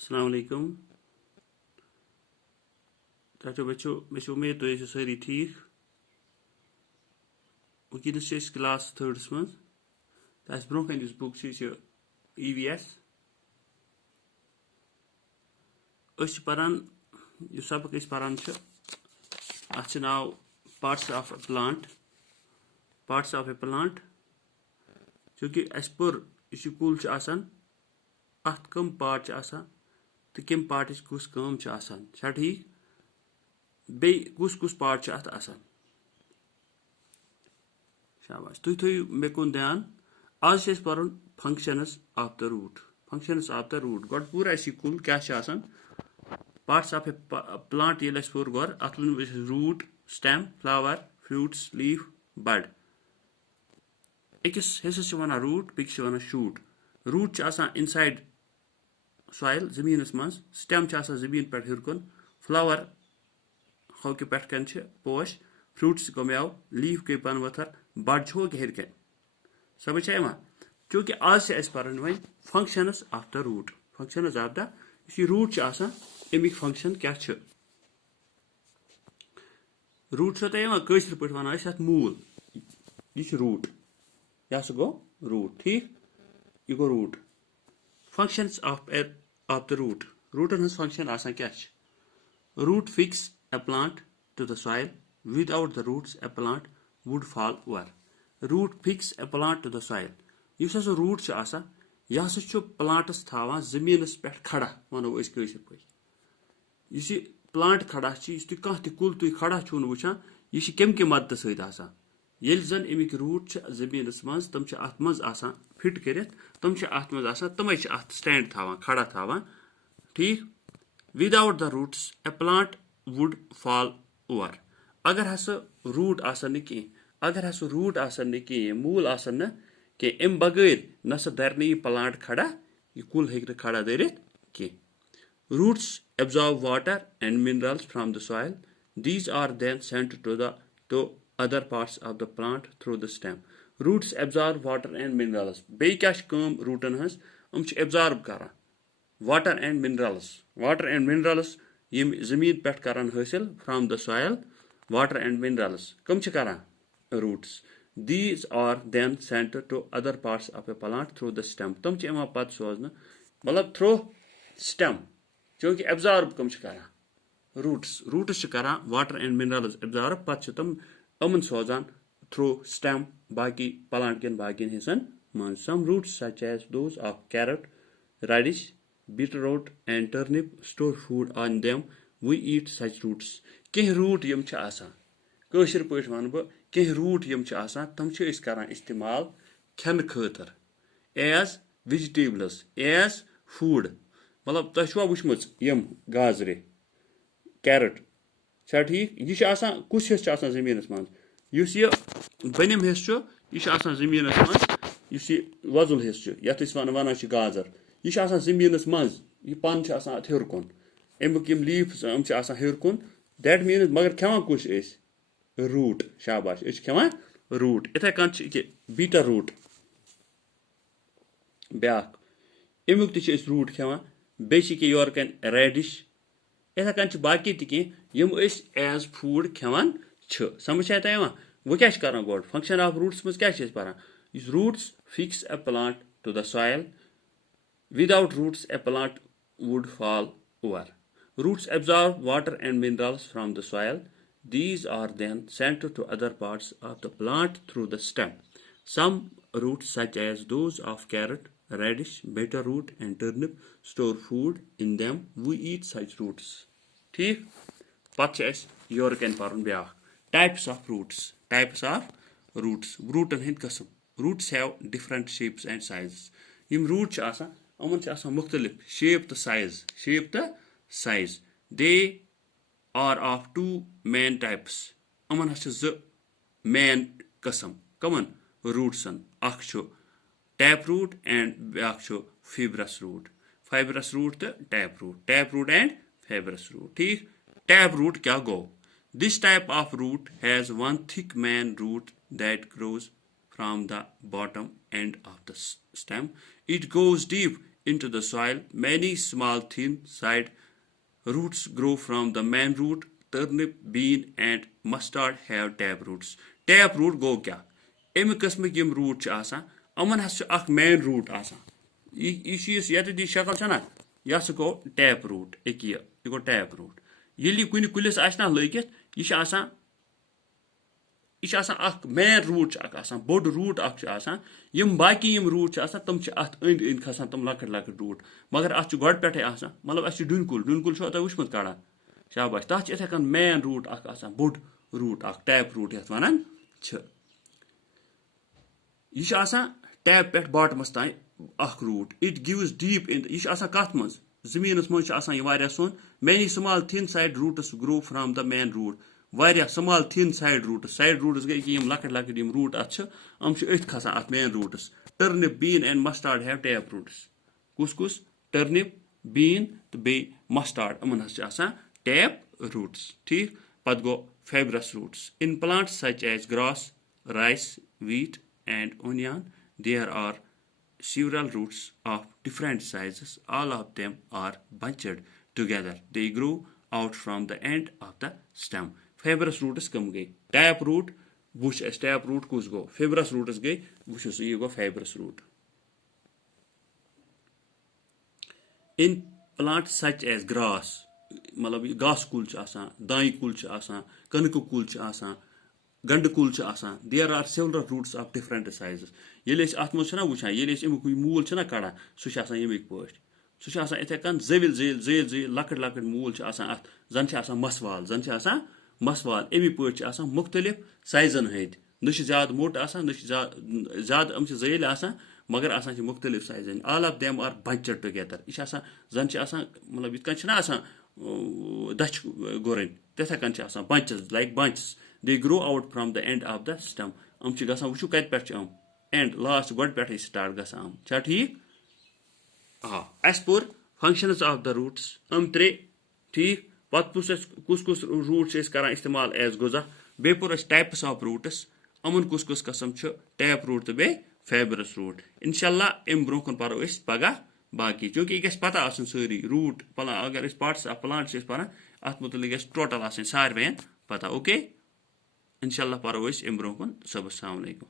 Assalamu alaikum. Dr. Bacho, उम्मीद तुम सारी ठीक वनस क्लास थर्डस मज ब्रो कन बुक EVS पान सबक पान अत नाव पार्ट्स ऑफ ए प्लांट चूँकि अस पुर यह कुल अत कम पार्ट तो कम पार्ट कुछ कम ठीक बे कुछ पार्ट अत शाबाश तुम थो मे कुन ध्यान आज पर्न फंक्शनस ऑफ द रूट गो पूरा कुल क्या पार्ट्स ऑफ ए प्लांट ये पोर गो अत root stem flower fruits leaf bud अकिस हिस्स वन रूट बेकिस वन शूट रूट इनसाइड सॉइल जमीनस मज स्टेम जमीन पे हिरकुन फ्लावर हौकि पे कन पोश फ्रूट्स गो मेव लीफ गई पन वथर बड हिरकन समझ चूँकि आज पर्न वो functions of the root root अमिक फंक्शन क्या रूट कशर पे वन मूल यह रूट यह गो रूट ठीक यह गो रूट फंक्शंस ऑफ द रूटन हज फंक्शन क्या root fix a plant to the soil without the roots a plant would fall over root fix a plant to the soil इस रूट यह प्लांटस थावान जमीनस पे खड़ा वनो कशर पे इस प्लांट खड़ा कह कुल तुम खड़ा छो वुचान यह कम कि मदद सत ये जन अमिक रूट जमीनस मज तम अत मज फिट कर तम अत मज तमे अत स्टैंड थावान खड़ा थावान ठीक without the roots a plant would fall over अगर हस रूट आसन अगर हस रूट आसन मूल आसन कि अम बगैर नसा दर यह प्लांट खड़ा यह कुल हे खड़ा दरित कह roots absorb water and minerals from the soil. These are then sent to other parts of the plant through the stem. Roots absorb water and minerals. Bey kya kam rootan has absorb karan water and minerals. Water and minerals yim zameen pet karan hasil from the soil. Water and minerals kam karan roots. These are then sent to other parts of a plant through the stem. Tam ema pat sozna matlab through stem. चूँकि absorb कम roots करान water and minerals absorb पे तम अमन सोजान through stem बाकी plant के बाकी हिस्सन मन some roots such as those of carrot radish beetroot and turnip store food on them we eat such roots कह रूट यम कशर पे वन बह कह रूट यम तम करान इस्तेमाल खेन खतर एज वेजिटेबल्स एज फूड मतलब तुम वुचम यम गाजरे कैरेट ठीक यह कुछ हिस्स जमीन मज यह बनम हिस्स यह जमीन मज वजुल हिस्स ये वन गाजर यह जमीन मज यह पन अत हिरकुन अमुक लीफ हिरकुन दैट मीन्स मगर खेवान कुछ रूट शाबाश खेवान रूट इथे कन बीटर रूट ब्या अमुक रूट खेवान बे योर कन रेडिश इथे कन बाकी तम एज फूड खेवान समझ आया वो क्या कर गो फंक्शन ऑफ रूट्स मज क्या पान roots fix a plant to the soil without roots a plant would fall over roots absorb water and minerals from the soil these are then sent to other parts of the plant through the stem some roots such as those of carrot radish, beetroot and turnip store food in them. We eat such roots. ठीक पत your कन पार्न ब्या types of roots रूटन हंद कस्म roots have different shapes and size यम root अमन मुख्तलिफ शेप तो size they are of two main types अमन ज मेन कस्म कमन रूट्सन टैप रूट एंड ब्या fibrous root तो tap root and fibrous root ठीक टैप रूट क्या गो this type of root has one thick main root that grows from the bottom end of the stem. It goes deep into the soil. Many small thin side roots grow from the main root. Turnip, bean and mustard have tap roots. Tap root go क्या? M किस्म यम root अमन हस main root यह ये शक्ल ना यह गो tap root यह गो tap root ये कुन कुलिस ना लगित यह मेन रूट बोड़ रूट यम बाकी यम रूट तम अंद अंद खसान तम लकट लकट रूट मगर अत गो पे मतलब डुन कुल तुम वुचमुत कड़ा शाबाश तथ इथे कन मेन रूट बोड़ रूट टैप रूट ये वन यह टैप पे बॉटमस तान root it gives deep in यह कत मज जमीन मज सोन many small thin side roots grow from the main root वारिया स्मॉल थिन साइड रूट्स गई कि लकट लकट रूट अम खसान अत main roots turnip bean and mustard have tap roots कुस टर्निप बीन तो बे मस्टर्ड अमन टैप रूट्स ठीक पत गो fibrous roots in plants such as grass rice wheat and onion there are several roots of different sizes. All of them are bunched together. They grow out from the end of the stem. Fibrous roots कम गई tap root Bush tap root कुछ गो fibrous roots गई Bush ये गो fibrous root. In plants such as grass मतलब घास कुल दाई कुल कनक कुल गंड कुल there are several roots of different sizes ये अत मना वुचान ये मूल कड़ा सह यमिक पे सह इथे कन जविल झील झील झील लकट लकट मूल अत जन मसवाल मसवाल अमी पे मुख्तलिफ साइजन हंद न ज्यादा मोट न ज्यादा अम झील मगर मुख्तलिफ साइजन all of them are bunched together यह जन मतलब ये दच गुरन तथे कन bunches like bunches they grow out from the end of the stem अम वो कत पे एंड लास्ट गोड पे स्टार्ट गम छा ठीक अस पुर फंक्शंस ऑफ द रूट्स त्रे ठीक पत कुस रूट्स करान इस्तेमाल एज गुजा बे पुर टाइप्स ऑफ रूट्स अमन कुस कस्म टैप रूट तो बे फाइब्रस रूट इंशाल्लाह अम ब्रोह परो पगह बाकी चूंकि यह पता सारी रूट अगर पार्ट्स ऑफ प्लांट्स पान अत मुतलिक टोटल सारवेन पता ओके इंशाल्लाह परो अम ब्रोह सबस अस्सलाम वालेकुम।